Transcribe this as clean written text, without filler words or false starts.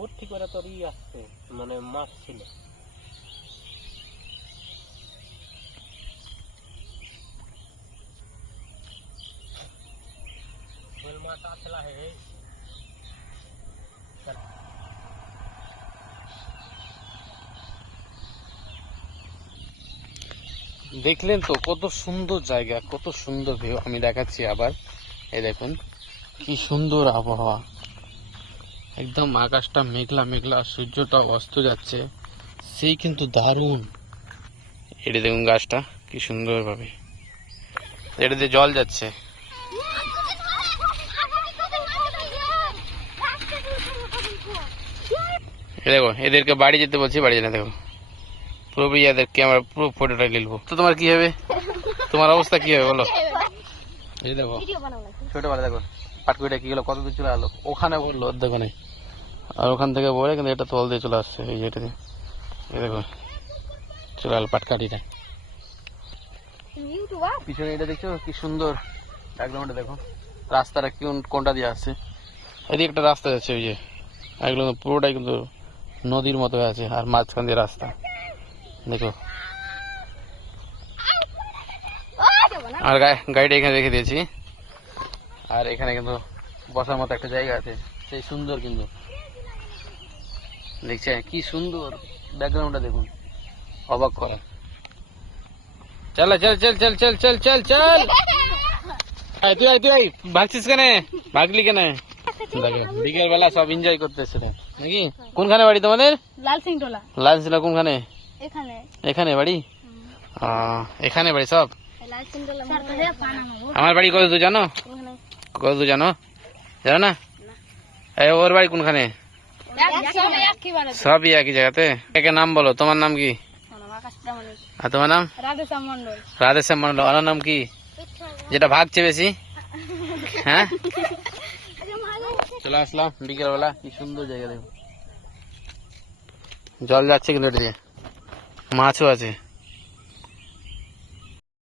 ওর ঠিক করে তোর আসছে মানে মাছ ছিল। মাছ আসলা হে দেখলেন তো কত সুন্দর জায়গা, কত সুন্দর ভিউ। আমি দেখাচ্ছি আবার, এই দেখুন কি সুন্দর আবহাওয়া, একদম আকাশটা মেঘলা মেঘলা, সূর্যটা অস্ত যাচ্ছে, সেই কিন্তু দারুণ। এটা দেখুন গাছটা কি সুন্দর ভাবে, এটাতে জল যাচ্ছে। দেখো এদেরকে বাড়ি যেতে বলছি, বাড়ি যেতে দেখো পুরোপুরি এদেরকে আমরা পুরো ফটোটা নিলবো। তো তোমার কি হবে, তোমার অবস্থা কি হবে বলো? এই দেখো ছোটবেলা দেখো পাটকুইটা কি গেলো, কত দূর চলে আলো, ওখানে বললো ওখানে, আর ওখান থেকে বলে কিন্তু এটা তল দিয়ে চলে আসছে এই যেটা দিয়ে। এই দেখো চলে আলো পাটকাঠিটা, পিছনে এটা দেখছো কি সুন্দর, একদম এটা দেখো রাস্তাটা কোনটা দিয়ে আসছে, এদিকে একটা রাস্তা যাচ্ছে ওই যে, একদম পুরোটাই কিন্তু নদীর মতো আছে, আর মাঝখান দিয়ে রাস্তা দেখো। আর গাড়িটা এখানে রেখে দিয়েছি, আর এখানে কিন্তু বসার মতো একটা জায়গা আছে, সেই সুন্দর কিন্তু দেখছে কি সুন্দর ব্যাকগ্রাউন্ডটা দেখুন, অবাক করা। চল চল চল চল চল চল চল চল তুই তুই ভাগছিস কেন, ভাগলি কেন? বিকেল বেলা সব এনজয় করতেছে নাকি? কোনখানে বাড়ি তোমাদের? লালসিংটোলা। লালসিংটোলা কোনখানে? এখানে। এখানে বাড়ি? এখানে বাড়ি সব। আমার বাড়ি কত দূর জানো? কত দূর জানো? জানো না? ওর বাড়ি কোনখানে? সবই একই জায়গাতে। একে নাম বলো, তোমার নাম কি? আর তোমার নাম? রাধেশ্যাম মন্ডল। রাধেশ্যাম মন্ডল। ওনার নাম কি, যেটা ভাগছে বেশি? হ্যাঁ চলে আসলাম বিকেল বেলা, কি সুন্দর জায়গা দেখো, জল যাচ্ছে কিন্তু এটা দিয়ে, মাছও আছে।